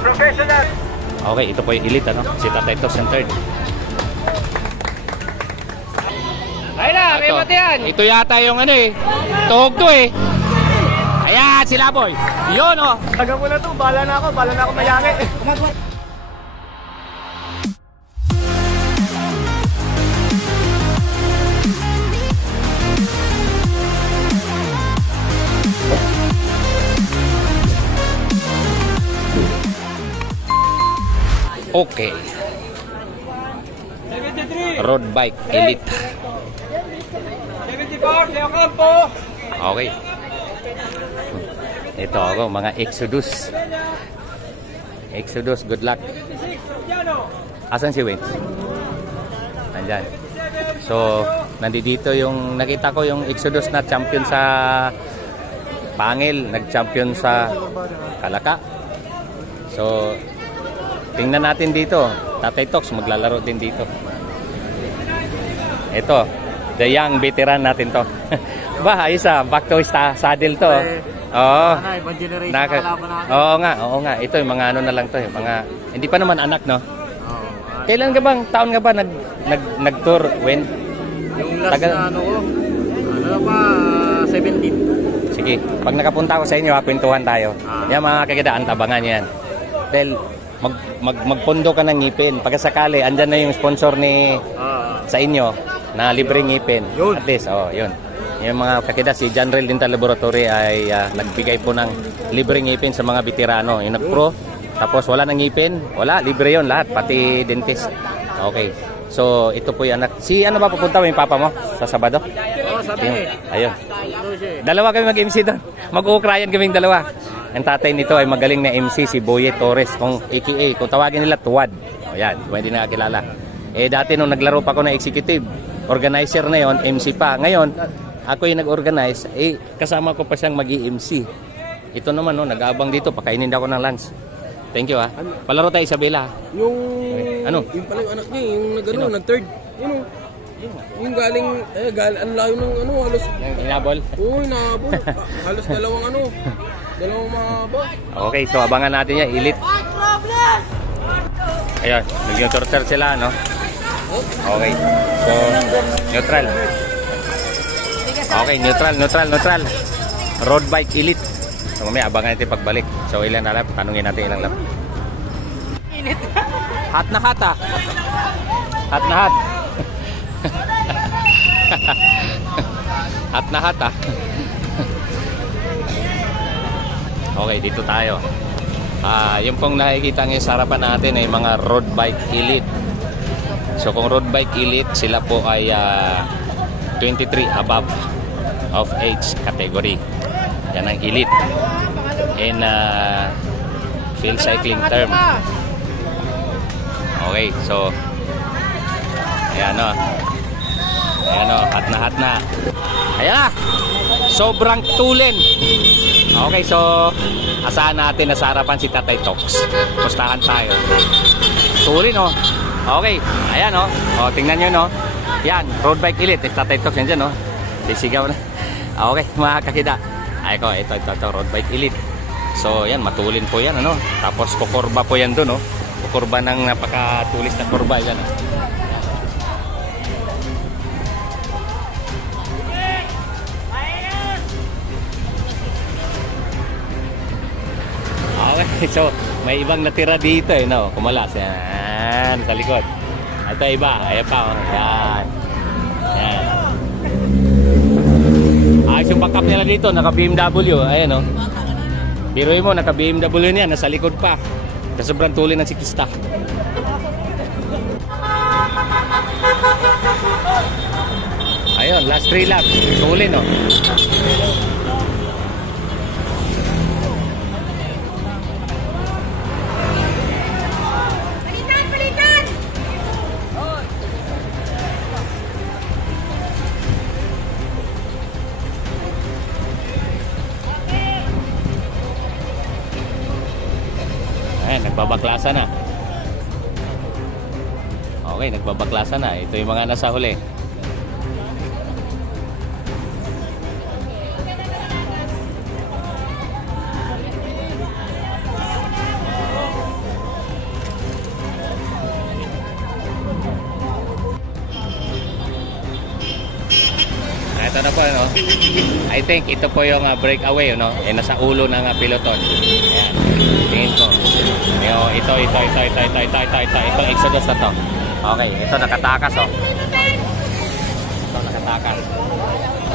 Professional. Okay, ito po yung elite, ano? Si Tatay Tox yung third. Ay na, may mati yan. Ito yata yung ano eh. Tuhog to eh. Ayan, sila boy. Yun oh. Taga mo na to, bala na ako mayangi. Okay. 73. Road bike elite. 74, Leo Campo. Okay. Ito ako, mga Exodus. Exodus, good luck. Asan si Wins? Nandyan. So, nandito yung, nakita ko yung Exodus na champion sa Pangil, nag-champion sa Kalaka. So, tingnan natin dito. Tatay Tox maglalaro din dito. Ito, the young veteran natin to. Ba, ayos back to saddle to. Oo. Ibang generation na kalaban natin. Oo nga. Ito yung mga ano na lang to, yung mga hindi pa naman anak, no? Kailan ka bang taon ka ba nag-tour when? Yung last na ano ko. Ano pa 17. Sige, pag nakapunta ako sa inyo, kwentuhan tayo. Yan mga kagidaan, tabangan yan. Dahil magpondo ka ng ngipin. Pagkasakali, andyan na yung sponsor ni sa inyo na libreng ngipin. Yun. At least, yun. Yung mga kakida, si John Rel Dental Laboratory ay nagbigay po ng libreng ngipin sa mga veterano. Yung nag-pro, tapos wala ng ngipin, wala, libre yun lahat, pati dentist. Okay. So, ito po yung anak. Si ano ba pupunta mo yung papa mo sa Sabado? Oo, sabi eh. Ayun. Dalawa kami mag-MC doon. Mag-ukrayan kaming dalawa. Ang tatay nito ay magaling na MC, si Boye Torres, kung AKA, kung tawagin nila Tuwad. O yan, hindi nakakilala. Dati nung naglaro pa ako ng executive, organizer na yon, MC pa. Ngayon, ako yung nag-organize, kasama ko pa siyang mag-MC. Ito naman, no, nag-aabang dito, pakainin ako ng lunch. Thank you, ha. Palaro tayo, Isabela. Yung ano? Yung pala yung anak niya, yung nag-third. Yung galing, ang layo ng halos. Yung inabol? Oo, inabol. Halos dalawang mahaba. Okay, so abangan natin yan, elite. Ayan, nag-neutral sila, no? Okay, so, neutral. Okay, neutral. Road bike elite. So, mamaya abangan natin pagbalik. So, ilan na lap? Tanungin natin ilang lap. Hat na hat, ha? Hat na hat. Hat na hat, ha? Okay, dito tayo. Yung pong nakikita nyo sa harapan natin ay mga road bike elite. So kung road bike elite, sila po ay 23 above of age category. Yan ang elite. In field cycling term. Okay, so ayan o. Hat na. Ayan na. Sobrang tulin. Okay, so asahan natin na sa harapan si Tatay Tox. Pustahan tayo. Tulin, oh. Okay, ayan, oh. Tingnan nyo, no. Yan, road bike elite. Tatay Tox yan dyan, oh. Sisigaw na. Okay, mga kakida. Ito, road bike elite. So, yan, matulin po yan, ano. Tapos, kukurba po yan dun, oh. Kukurba ng napakatulis na kurba, yan, oh. Okay, so may ibang natira dito, no? Kumalas yan sa likod. Ito iba, ayan pa, oh. Yan. Yung backup nila dito, naka BMW, ayan, oh. Biruin mo, naka BMW niya, nasa likod pa. Sa sobrang tuloy ng siklista. Ayun, last 3 laps, tuloy, no? Nagbabaklasa na. Okay, nagbabaklasa na. Ito yung mga nasa huli. ito na po, ano? I think ito po yung breakaway, no? Nasa ulo ng peloton. Ayan. Tingin ko. Ito, Exodus na to. Okay, ito nakatakas, oh. Ito nakatakas.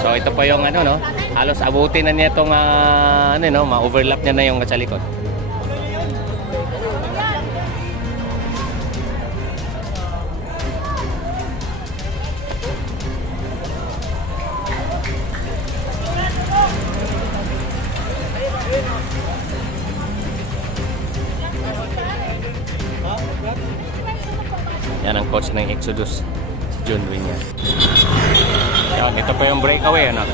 So ito po yung ano, no? Halos abutin na niya itong ma-overlap niya na yung sa likod. Yan ang coach ng Exodus, si John Winya. Yan, ito pa yung breakaway, ano?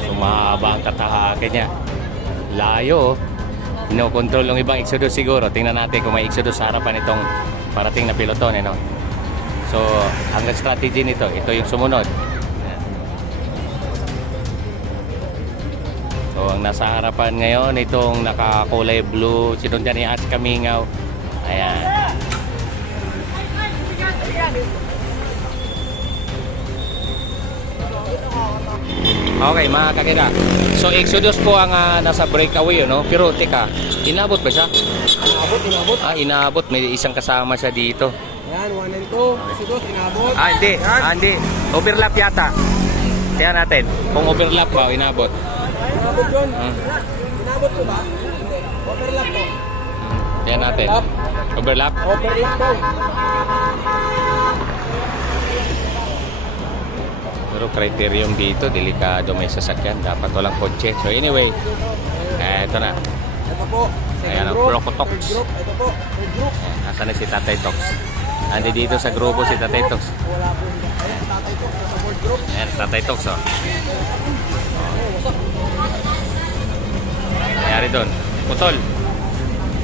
So, mahaba ang katahake niya. Layo, Kinokontrol yung ibang Exodus siguro. Tingnan natin kung may Exodus sa harapan itong parating na peloton, no? So, ang strategy nito, ito yung sumunod. So, ang nasa harapan ngayon, itong nakakulay blue, sinundan ni Ats Kamingaw. Ayan. Okay, mga kakita. So, Exodus po ang nasa breakaway, no? Pero, teka, inabot ba siya? Inabot. Ah, inabot. May isang kasama siya dito. Ayan, 1 and 2. Exodus, inabot. Ah, hindi. Hindi. Overlap yata. Tingnan natin. Kung overlap ba, inabot. Inabot yun. Inabot ko ba? Hindi. Overlap ko. Tingnan natin. Overlap? Overlap ko. Pero criterium dito, delikado may sasakyan. Dapat walang kotse. So anyway, eto na. Ito po. Ayan ang Procotox. Ito po. Third group. Asan na si Tatay Tox? Andi dito sa grupo si Tatay Tox. Wala po. Ayan, Tatay Tox sa fourth group. Ayan, Tatay Tox, oh. Nangyari doon. Putol.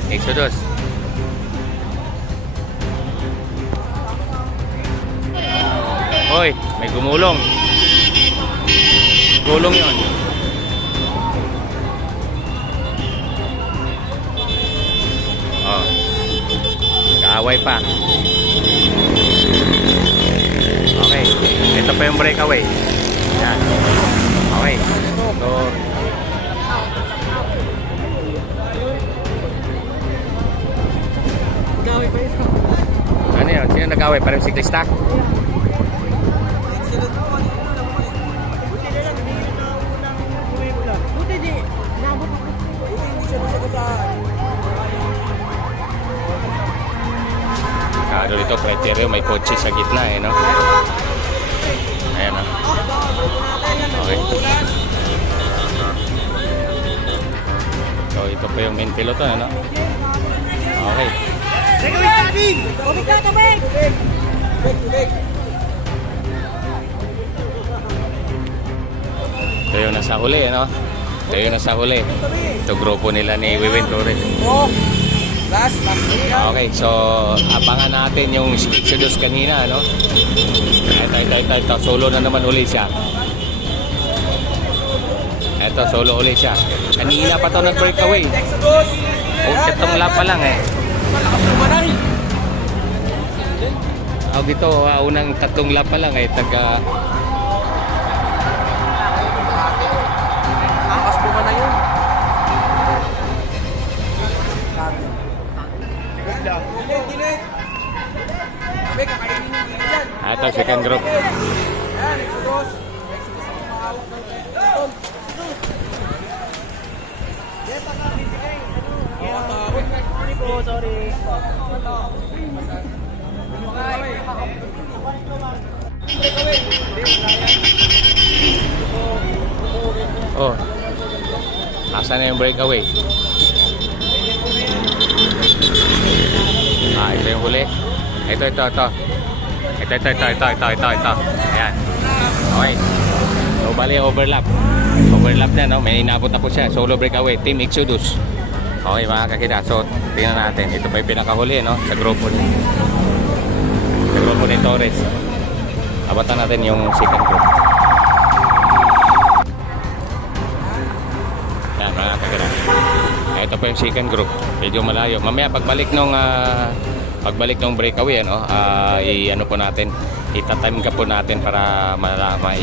Exodus. Hoy, may gumulong. Gulong yon. Oh. Kaaway pa. Okay. Ito pa yung breakaway. Yan. Okay. So, Nagaway pa isa. ano yun? Sino nag-away? Parang siklista? Excellent po. Buti na lang. Buti di. Nabot ako. Buti hindi siya nasagasaan. Kado dito, criteria, may kotse sa gitna, eh, no? Ayan, no? Okay. So, ito pa yung main peloton, ano? Okay. Tubig na, tubig! Tubig! Ito yung nasa huli, ano? Ito yung nasa huli. Ito grupo nila ni Wiwin Torres. Last. Okay, so abangan natin yung Exodus kanina, no? Ito, solo na naman uli siya. Ito, solo uli siya. Kanina pa to nag-breakaway. Itong lap pa lang, eh. Dito, unang tatlong lap pa lang, eh. Akas po ba na yun? Ito, second group. Ayan, Exodus. Exodus ang mahawak ng peloton. Sorry. Oh. Asan na yung breakaway? Ito yung huli. Ito. Ayan. Okay. So, bali, overlap. Overlap na, no? May inabot na po siya. Solo breakaway. Team Exodus. Okay, mga kakita. So, tingnan natin. Ito pa yung pinakahuli, no? Sa grupo ni Torres. Abatan natin yung second group. Yan, mga kakita. Ito pa yung second group. Medyo malayo. Mamaya, pagbalik nung pagbalik ng breakaway, ano, i-ano po natin, ita-time ka po natin para malama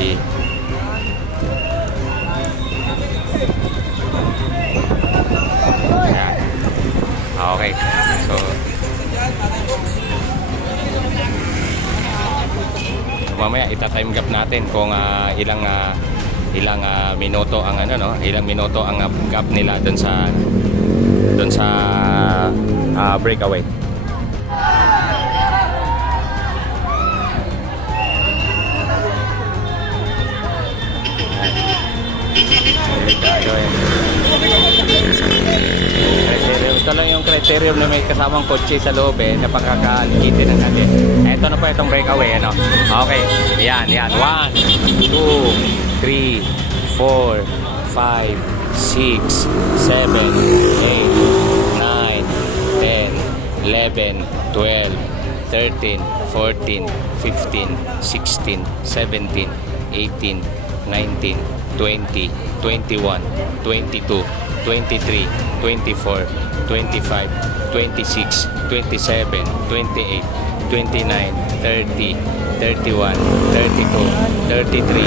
Ayan. Okay. So mamaya ita-time gap natin kung ilang minuto ang ano, no, ilang minuto ang gap nila doon sa breakaway. Ito lang yung criterium na may kasamang kotse sa loob na pagkakalikitin ng natin. Ito na po itong breakaway, ano. Okay, yan. 1, 2, 3, 4, 5, 6, 7, 8, 9, 10, 11, 12, 13, 14, 15, 16, 17, 18, 19, 20, 21, 22, 23, 24, 25, 26, 27, 28, 29, 30, 31, 32, 33,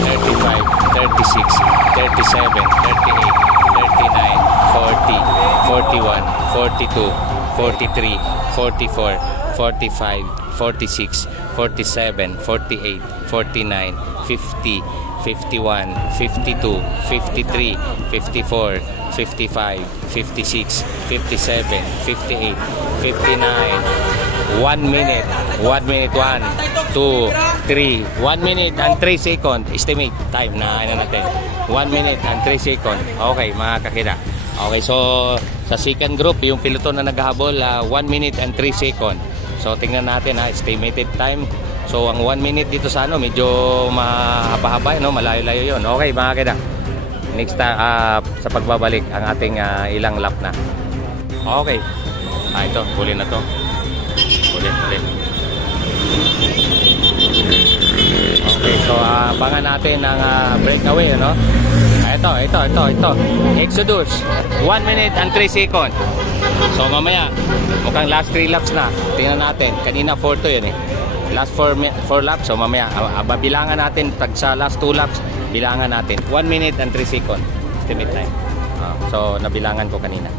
35, 36, 37, 38, 39, 40, 41, 42, 43, 44, 45, 46, 47, 48, 49, 50, 51, 52, 53, 54, 55, 56, 57, 58, 59, 1 minute, 1 minute, 1, 2, 3, 1 minute and 3 seconds, estimate time na ano natin, 1 minute and 3 seconds. Okay mga kakida. Okay, so sa second group, yung piloto na naghahabol, 1 minute and 3 seconds. So tingnan natin, estimated time. So ang 1 minute dito sa ano, medyo mahaba-haba, no? Malayo-layo 'yon. Okay, mga kida. Next sa pagbabalik ang ating ilang lap na. Okay. Ito, huli na 'to. Huli. Okay, so abangan natin ang breakaway, no? Ito. Exodus. 1 minute and 3 seconds. So mamaya, mukhang last 3 laps na. Tingnan natin. Kanina 4 to 'yun eh. Last 4 laps, so mamaya bilangan natin pag sa last 2 laps, bilangan natin 1 minute and 3 seconds estimate time. So nabilangan ko kanina.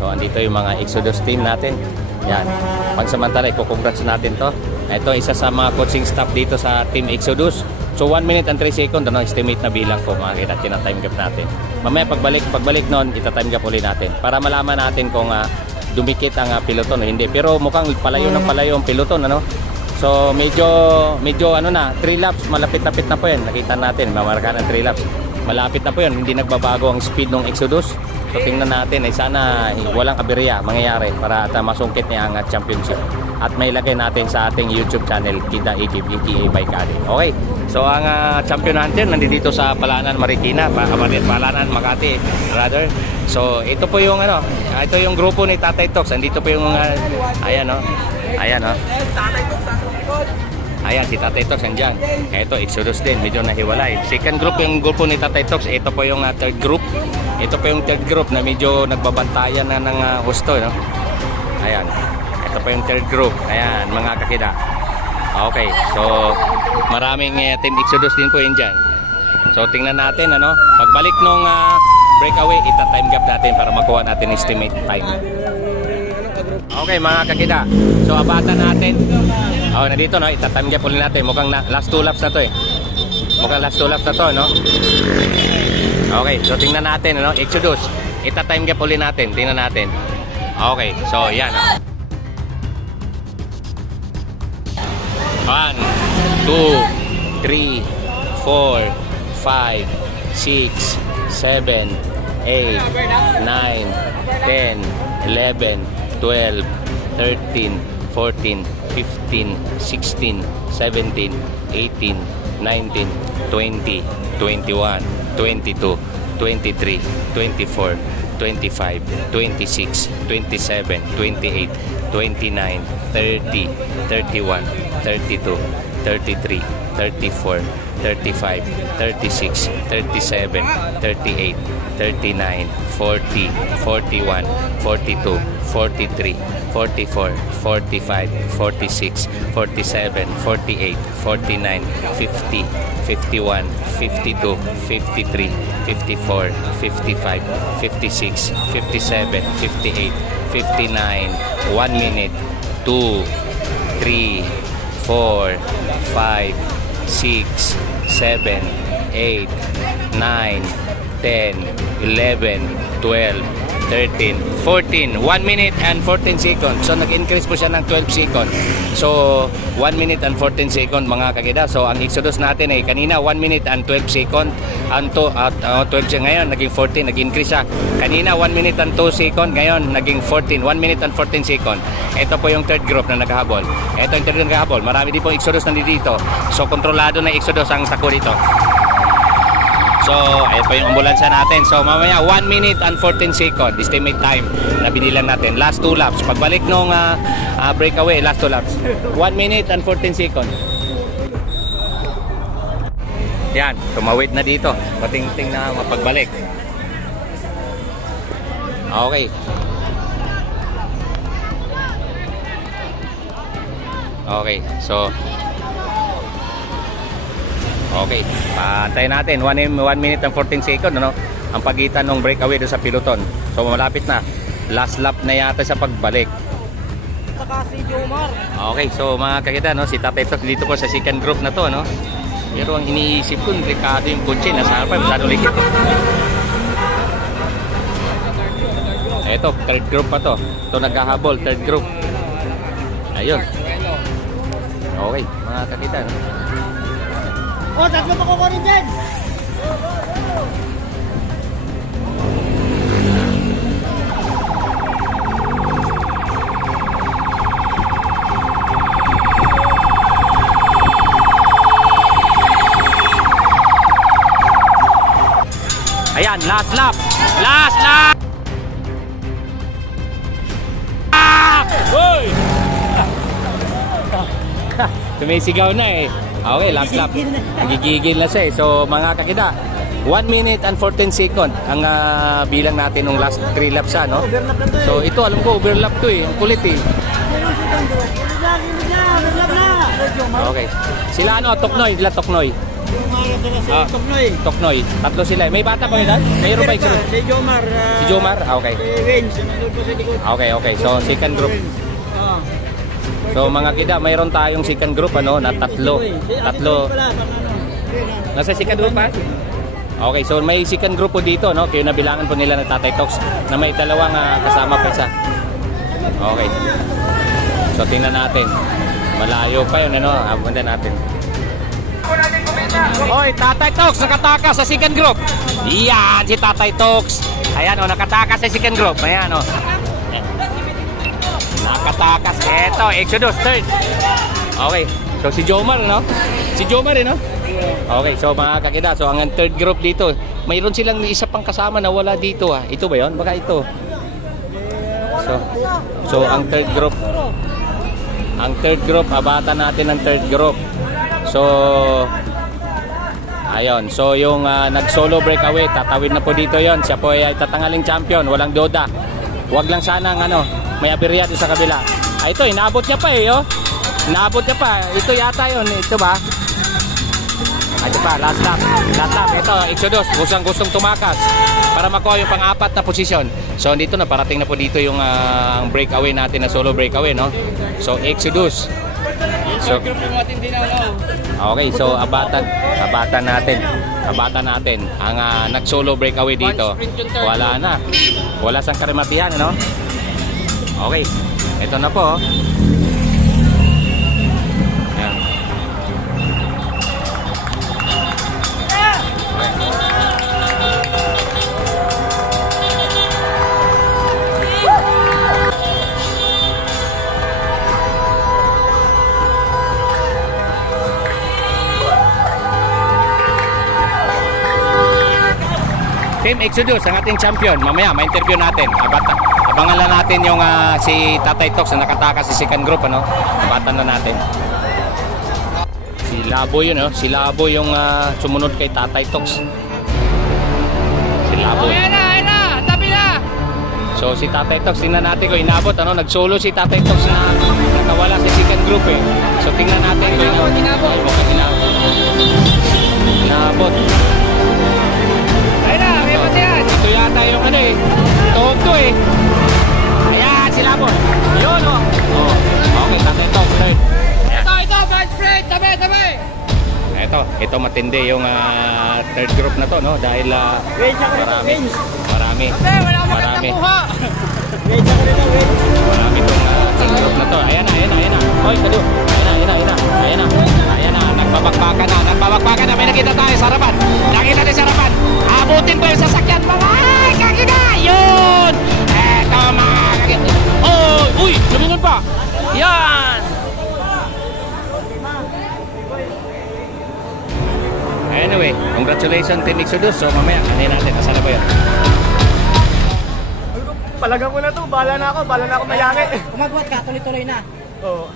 So andito yung mga Exodus team natin. Yan. Pagsamantala, i-congrats natin to. Ito isa sa mga coaching staff dito sa Team Exodus. So 1 minute and 3 seconds, ano, estimate na bilang ko, mga kita, tina-time gap natin. Mamaya pagbalik noon, ita-time gap ulit natin para malaman natin kung dumikit ang piloton o hindi. Pero mukhang palayo ang piloton, ano. So medyo ano na, 3 laps, malapit-lapit na po yan. Nakita natin, mamarka ng 3 laps. Malapit na po yan, hindi nagbabago ang speed ng Exodus. So tingnan natin, sana walang aberya mangyayari para masungkit niya ang championship. At may lagay natin sa ating YouTube channel, Kida ETA Bike Addict. Okay, so ang champion natin nandito sa Palanan, Marikina, Palanan, Makati, brother. So ito po yung ano, ito yung grupo ni Tatay Tox. Andito po yung ayan oh. Ayan, si Tatay Tox andyan. Ito, Exodus din, medyo nahiwalay. Second group yung grupo ni Tatay Tox. Ito po yung third group. Ito po yung third group na medyo nagbabantayan na ng husto, no? Ayan. Ito po yung third group. Ayan, mga kakida. Okay, so maraming Team Exodus din po yun dyan. So tingnan natin, ano? Pagbalik nung breakaway, ita-time gap natin para makuha natin estimate time. Okay, mga kakida. So abatan natin. Nandito, no, ita-time gap ulit natin. Mukhang last 2 laps na to eh. Mukhang last 2 laps na to, no? Okay, so tingnan natin, no? Exodus, ita-time gap ulit natin. Tingnan natin. Okay, so yan. 1, 2, 3, 4, 5, 6, 7, 8, 9, 10, 11, 12, 13, 14, 15, 16, 17, 18, 19, 20, 21, 22, 23, 24, 25, 26, 27, 28, 29, 30, 31, 32, 33, 34, 35, 36, 37, 38, 39, 40, 41, 42, 43, 44, 45, 46, 47, 48, 49, 50, 51, 52, 53, 54, 55, 56, 57, 58, 59, 1 minute, 2, 3, 4, 5, 6, 7, 8, 9, 10, 11, 12, 13, 14, 1 minute and 14 seconds. So nag-increase po siya ng 12 seconds. So 1 minute and 14 seconds mga kagida. So ang exodus natin ay kanina 1 minute and 12 seconds. Anto at 12 siya ngayon, naging 14, nag-increase siya. Kanina 1 minute and 2 seconds, ngayon naging 14, 1 minute and 14 seconds. Ito po yung third group na naghahabol. Ito yung third group na naghahabol. Marami din po exodus nandito. So kontrolado na exodus ang tako dito. So, ayun po yung ambulansya natin. So, mamaya 1 minute and 14 seconds estimate time na binilang natin. Last 2 laps. Pagbalik nung breakaway, last 2 laps. 1 minute and 14 seconds. Yan, tumawid na dito. Pating-ting na mapagbalik. Okay. Okay, so okay, paantayin natin 1 minute and 14 seconds ano, ang pagitan ng breakaway doon sa peloton. So malapit na, last lap na yata sa pagbalik. Saka si Jomar. Okay, so mga kakita no, si Tatay Tok dito po sa second group na to no. Pero ang iniisip ko, delikado yung kotse, nasa harapan, masyadong likit. Eto, third group pa to. Ito naghahabol, third group. Ayun. Okay, mga kakita no. Oh, tatlo pa ko rin dyan! Ayan, last lap! Last lap! Hoy! Tumisigaw na eh. Okay, last lap. Nagigigil na siya eh. So mga kakida, 1 minute and 14 seconds ang bilang natin nung last 3 laps no? So ito alam ko overlap to eh. Ang kulit eh. Okay. Sila ano, Toknoy, sila Toknoy. Toknoy. Tatlo sila. May bata pa yun? Mayroon pa extra? Si Jomar. Si Jomar? Okay. Okay, okay. So second group. So mga kida, mayroon tayong second group ano, na tatlo. Nasa second group pa? Okay, so may second group po dito no, kaya nabilangan po nila ng Tatay Toks na may dalawang kasama pa isa. Okay. So tingnan natin. Malayo pa yun ano, abunan natin. Hoy, Tatay Toks nakatakas sa second group. Iyan si Tatay Toks. Ayan oh, nakatakas sa second group. Ayan oh. Nakatakas. Eto, Exodus, third. Okay. So, si Jomar, no? Si Jomar, no? Okay. So, mga kakida. So, ang third group dito. Mayroon silang isa pang kasama na wala dito, ah. Ito ba yun? Baka ito. So, ang third group. Ang third group. Abatan natin ang third group. So, ayun. So, yung nag-solo breakaway, tatawid na po dito yon. Siya po ay tatangaling champion. Walang doda. Huwag lang sana ang ano, may aberya doon sa kabila. Ay, ito, inaabot niya pa eh, oh. Inaabot niya pa. Ito yata yun. Ito ba? Ay, ito pa, last lap. Last lap. Ito, Exodus. Gustong tumakas para makuha yung pang-apat na posisyon. So, dito na, parating na po dito yung breakaway natin na solo breakaway, no? So, Exodus. So, okay, so, abatan natin. Ang nag-solo breakaway dito. Wala na. Wala sang karimatihan, no? Okay, ito na po. Ayan. Team Exodus, ang ating champion. Mamaya, ma-interview natin. Abangan lang natin yung si Tatay Toks na nakatakas sa second group, ano? Abatan na natin. Si Labo yun, oh. Si Labo yung sumunod kay Tatay Tox. Si Labo. Ayan na! Tabi na! So si Tatay Tox, tingnan natin kung inabot, ano, nag-solo si Tatay Tox na nakawala si second group eh. So tingnan natin kung inabot. Ay, mukhang inabot. Inabot. Ayun na, may pati yan! Ito yata yung ano eh, tuhog to eh. Ayan, si Labo. Yun, oh. Oh. Okay, Tatay Tox, third. Ito, bad spread! Tabi! Ito matindi yung third group na to, no? Dahil marami. Wala mo nagkakuha! Marami tong third group na to. Ayan na. Hoy, kado. Ayan na. Nagbabakbakan na. May nakita tayo sa harapan. Nakita tayo sa harapan. Abutin ko yung sasakyan. Ay, kakina! Yun! Eto mga kakina. Oh, uy! Lumingon pa! Yan! Anyway, congratulations Team Exodus. So mamaya, kanin natin. Asan na ba yun? Palagang ko na to, bahala na ako mayari. Umagwat ka, tuloy-tuloy na. Oo.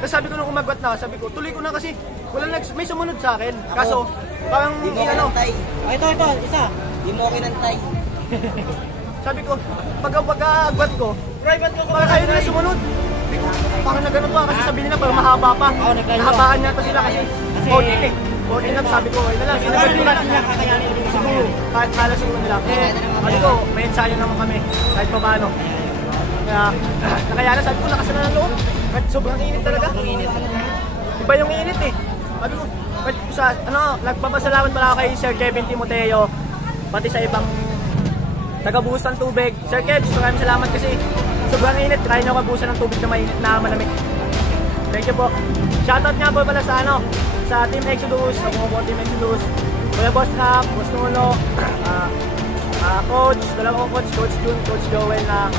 Tapos sabi ko nung umagwat na, sabi ko, tuloy ko na kasi may sumunod sa akin. Kaso, parang Di mo kinantay. Oh, ito, isa. Di mo kinantay. sabi ko, pagka-agwat ko, parang ayaw nila sumunod. Parang na ganun pa, kasi sabi nila parang mahaba pa. Oo, nagkayo. Nahabaan niya to sila kasi 14 eh. 14 lang sabi ko, ayun na lang. Sinabi nila, kakayanin ulit sa siguro, kahit kalasin ko nila. Sabi ko, may ensayo naman kami, kahit pa paano. Kaya, nakayanan, sabi ko, lakas na ng loob. Kahit sobrang init talaga. Iba yung init eh. Sabi ko, nagpapasalamat pala ako kay Sir Kevin Timoteo, pati sa ibang taga-buhos ng tubig. Sir Kev, maraming salamat kasi sobrang init. Kaya nyo kabuhusan ng tubig na mainit na malamig. Thank you po. Shoutout nga po pala sa Team Exodus, sa buong Team Exodus. Kuya Boss Rap, Boss Nuno, Coach, dalawang Coach, Coach Jun, Coach Joel na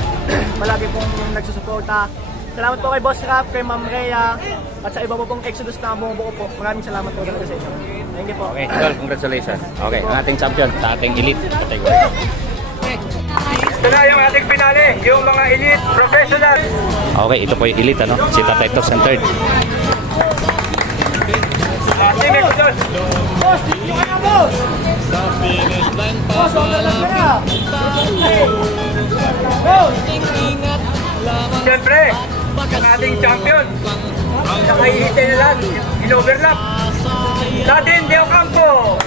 palagi pong nagsusuporta. Salamat po kay Boss Rap, kay Ma'am Rhea, at sa iba po pong Exodus na bumubuo po. Maraming salamat po talaga sa inyo. Thank you po. Okay, Tol, congratulations. Okay, ang ating champion sa ating elite category. Ito na yung ating finale, yung mga elite professional. Okay, ito po yung elite, ano? Si Tatay Tox ang third. Team Exodus. Boss, yung ano boss? Boss, lang na. Boss! Siyempre, ang ating champion. Nakaihintay na lang, in-overlap. Latin Deo Campo.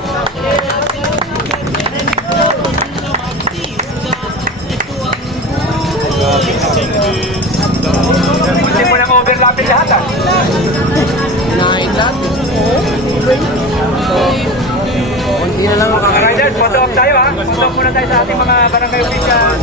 Hindi mo nang overlapping lahat ah. Kinain natin. Hindi na lang makakain. Riders, photo op tayo ha. Photo op muna tayo sa ating mga barangay official.